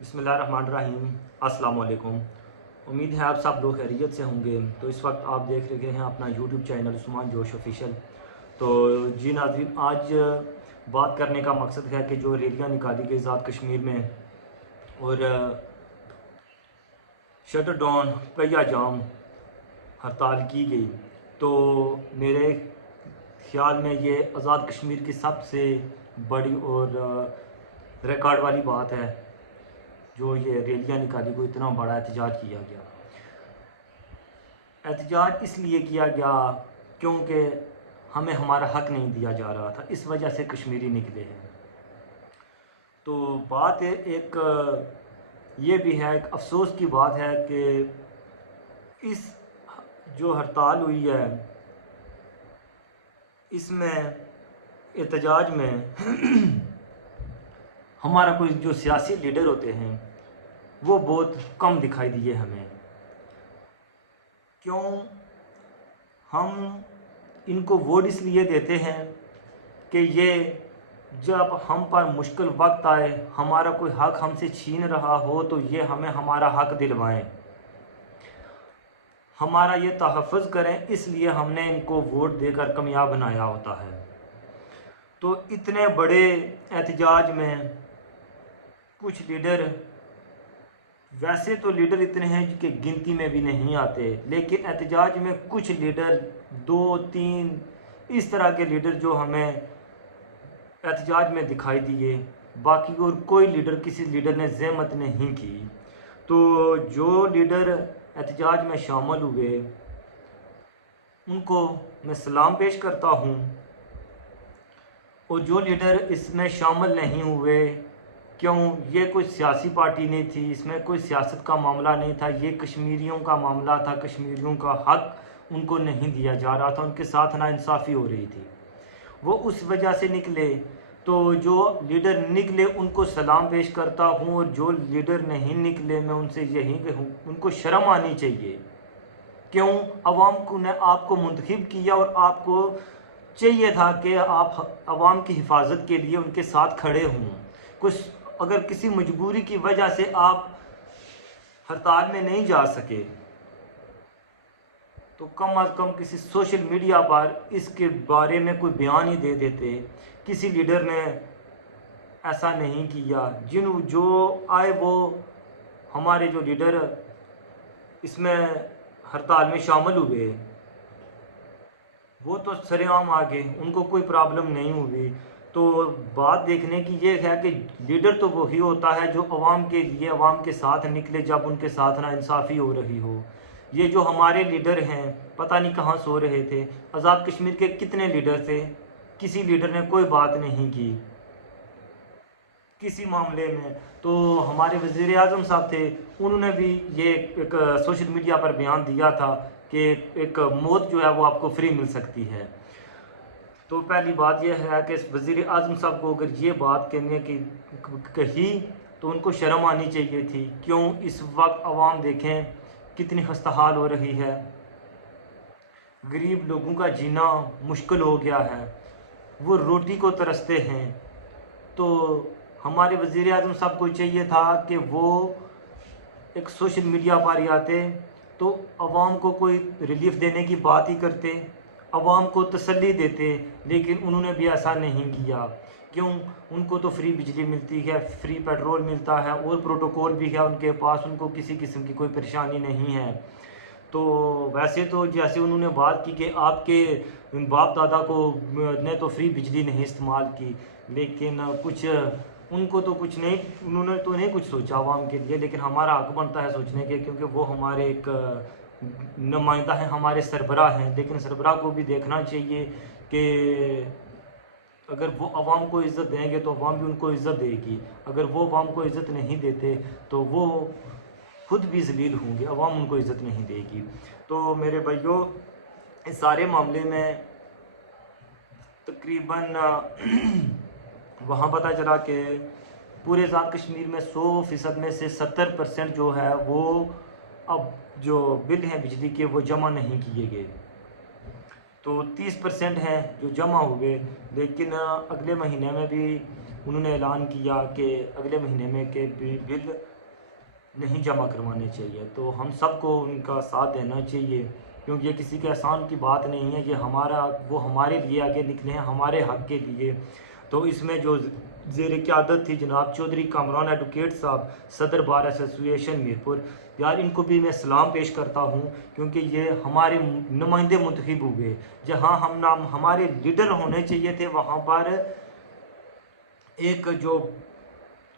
बिस्मिल्लाहिर्रहमानिर्रहीम। अस्सलाम वालेकुम। उम्मीद है आप सब लोग खैरियत से होंगे। तो इस वक्त आप देख रहे हैं अपना यूट्यूब चैनल उस्मान जोश ऑफिशियल। तो जी नाज़रीन, आज बात करने का मकसद है कि जो रैलियाँ निकाली गई आज़ाद कश्मीर में और शटर डाउन पहिया जाम हड़ताल की गई, तो मेरे ख्याल में ये आज़ाद कश्मीर की सबसे बड़ी और रिकॉर्ड वाली बात है जो ये रैलियाँ निकाली को इतना बड़ा एहतजाज किया गया। एहतजाज इसलिए किया गया क्योंकि हमें हमारा हक नहीं दिया जा रहा था, इस वजह से कश्मीरी निकले हैं। तो बात एक ये भी है, एक अफसोस की बात है कि इस जो हड़ताल हुई है इसमें एहतजाज में हमारा कोई जो सियासी लीडर होते हैं वो बहुत कम दिखाई दिए हमें। क्यों हम इनको वोट इसलिए देते हैं कि ये जब हम पर मुश्किल वक्त आए, हमारा कोई हक हमसे छीन रहा हो, तो ये हमें हमारा हक दिलवाएं, हमारा ये तहफ़्फ़ुज़ करें, इसलिए हमने इनको वोट देकर कामयाब बनाया होता है। तो इतने बड़े एहतजाज में कुछ लीडर, वैसे तो लीडर इतने हैं कि गिनती में भी नहीं आते, लेकिन एहतजाज में कुछ लीडर, 2-3 इस तरह के लीडर जो हमें एहतजाज में दिखाई दिए, बाकी और कोई लीडर, किसी लीडर ने ज़हमत नहीं की। तो जो लीडर एहतजाज में शामिल हुए उनको मैं सलाम पेश करता हूँ, और जो लीडर इसमें शामिल नहीं हुए, क्यों, ये कोई सियासी पार्टी नहीं थी, इसमें कोई सियासत का मामला नहीं था, ये कश्मीरियों का मामला था। कश्मीरियों का हक उनको नहीं दिया जा रहा था, उनके साथ नाइंसाफ़ी हो रही थी, वो उस वजह से निकले। तो जो लीडर निकले उनको सलाम पेश करता हूँ, और जो लीडर नहीं निकले मैं उनसे यही कहूँ, उनको शर्म आनी चाहिए। क्यों, अवाम को ने आपको मुंतखब किया और आपको चाहिए था कि आप अवाम की हिफाजत के लिए उनके साथ खड़े हों। कुछ अगर किसी मजबूरी की वजह से आप हड़ताल में नहीं जा सके, तो कम अज़ कम किसी सोशल मीडिया पर इसके बारे में कोई बयान ही दे देते। किसी लीडर ने ऐसा नहीं किया। जो आए वो हमारे जो लीडर इसमें हड़ताल में शामिल हुए वो तो सरेआम आ गए, उनको कोई प्रॉब्लम नहीं हुई। तो बात देखने की ये है कि लीडर तो वही होता है जो अवाम के लिए, अवाम के साथ निकले जब उनके साथ नाइंसाफ़ी हो रही हो। ये जो हमारे लीडर हैं पता नहीं कहाँ सो रहे थे। आज़ाद कश्मीर के कितने लीडर थे, किसी लीडर ने कोई बात नहीं की किसी मामले में। तो हमारे वज़ीर आज़म साहब थे, उन्होंने भी ये एक सोशल मीडिया पर बयान दिया था कि एक मौत जो है वो आपको फ्री मिल सकती है। तो पहली बात यह है कि वज़ीर आज़म साहब को अगर ये बात कहने की कही तो उनको शर्म आनी चाहिए थी। क्यों, इस वक्त आवाम देखें कितनी खस्ता हाल हो रही है, गरीब लोगों का जीना मुश्किल हो गया है, वो रोटी को तरसते हैं। तो हमारे वज़ीर आज़म साहब को चाहिए था कि वो एक सोशल मीडिया पर ही आते तो अवाम को कोई रिलीफ देने की बात ही करते, अवाम को तसल्ली देते, लेकिन उन्होंने भी ऐसा नहीं किया। क्यों, उनको तो फ्री बिजली मिलती है, फ्री पेट्रोल मिलता है और प्रोटोकॉल भी है उनके पास, उनको किसी किस्म की कोई परेशानी नहीं है। तो वैसे तो जैसे उन्होंने बात की कि आपके बाप दादा को ने तो फ्री बिजली नहीं इस्तेमाल की, लेकिन कुछ उनको तो कुछ नहीं, उन्होंने तो नहीं कुछ सोचा आवाम के लिए। लेकिन हमारा हक बनता है सोचने के, क्योंकि वो हमारे एक नुमाइंदा हैं, हमारे सरबराह हैं। लेकिन सरबराह को भी देखना चाहिए कि अगर वो अवाम को इज़्ज़त देंगे तो अवाम भी उनको इज़्ज़त देगी। अगर वो अवाम को इज़्ज़त नहीं देते तो वो खुद भी ज़लील होंगे, अवाम उनको इज़्ज़त नहीं देगी। तो मेरे भाइयों, इस सारे मामले में तकरीबन वहाँ पता चला कि पूरे आज़ाद कश्मीर में 100% में से 70% जो है वो अब जो बिल हैं बिजली के वो जमा नहीं किए गए। तो 30% हैं जो जमा हुए, लेकिन अगले महीने में भी انہوں نے اعلان کیا کہ اگلے مہینے میں کہ بل نہیں جمع کروانے چاہیے، تو ہم سب کو ان کا ساتھ دینا چاہیے، کیونکہ یہ کسی کے احسان کی بات نہیں ہے، یہ وہ ہمارے لیے آگے نکلے ہیں، ہمارے حق کے لیے۔ تو اس میں جو زیر قیادت تھی جناب چودھری کامران ایڈوکیٹ صاحب، صدر بار ایسوسیشن میرپور، یار ان کو بھی میں سلام پیش کرتا ہوں، کیونکہ یہ ہمارے نمائندے منتخب ہوئے۔ جہاں ہمارے لیڈر ہونے چاہیے تھے، وہاں پر ایک جو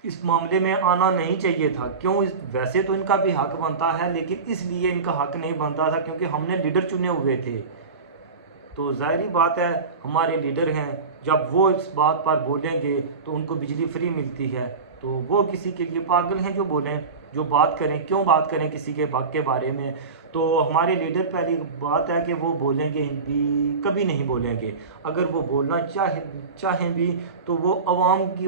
اس معاملے میں آنا نہیں چاہیے تھا۔ کیوں؟ ویسے تو ان کا بھی حق بنتا ہے، لیکن اس لیے ان کا حق نہیں بنتا تھا کیونکہ ہم نے لیڈر چنے ہوئے تھے۔ تو ظاہری بات ہے ہمارے لیڈر ہیں، جب وہ اس بات پر بولیں گے تو ان کو بجلی فری ملتی ہے، تو وہ کسی کے لیے پاگل ہیں جو بولیں، جو بات کریں، کیوں بات کریں کسی کے حق کے بارے میں۔ تو ہمارے لیڈر پہلی بات ہے کہ وہ بولیں گے ہندی کبھی نہیں بولیں گے، اگر وہ بولنا چاہیں بھی تو وہ عوام کی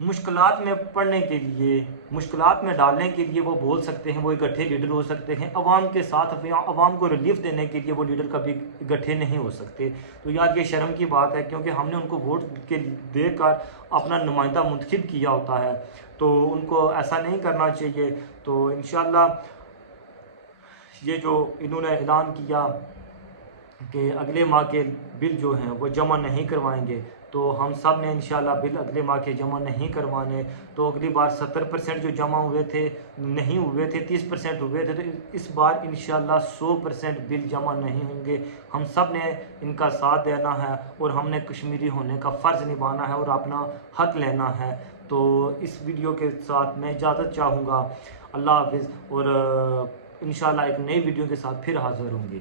مشکلات میں پڑنے کے لیے، مشکلات میں ڈالنے کے لیے وہ بول سکتے ہیں، وہ اکٹھے لیڈر ہو سکتے ہیں۔ عوام کے ساتھ عوام کو ریلیف دینے کے لیے وہ لیڈر کبھی اکٹھے نہیں ہو سکتے۔ تو یار یہ شرم کی بات ہے، کیونکہ ہم نے ان کو ووٹ کے دے کر اپنا نمائندہ منتخب کیا ہوتا ہے، تو ان کو ایسا نہیں کرنا چاہیے۔ تو انشاءاللہ یہ جو انہوں نے اعلان کیا کہ اگلے ماہ کے بل جو ہیں وہ جمع نہیں کروائیں گے، تو ہم سب نے انشاءاللہ بل اگلے ماہ کے جمع نہیں کروانے۔ تو اگلی بار 70% جو جمع ہوئے تھے نہیں ہوئے تھے، 30% ہوئے تھے، تو اس بار انشاءاللہ 100% بل جمع نہیں ہوں گے۔ ہم سب نے ان کا ساتھ دینا ہے اور ہم نے کشمیری ہونے کا فرض نبھانا ہے اور اپنا حق لینا ہے۔ تو اس ویڈیو کے ساتھ میں اجازت چاہوں گا۔ اللہ حافظ، اور انشاءاللہ ایک نئی ویڈیو کے ساتھ پھر حاضر ہوں گے۔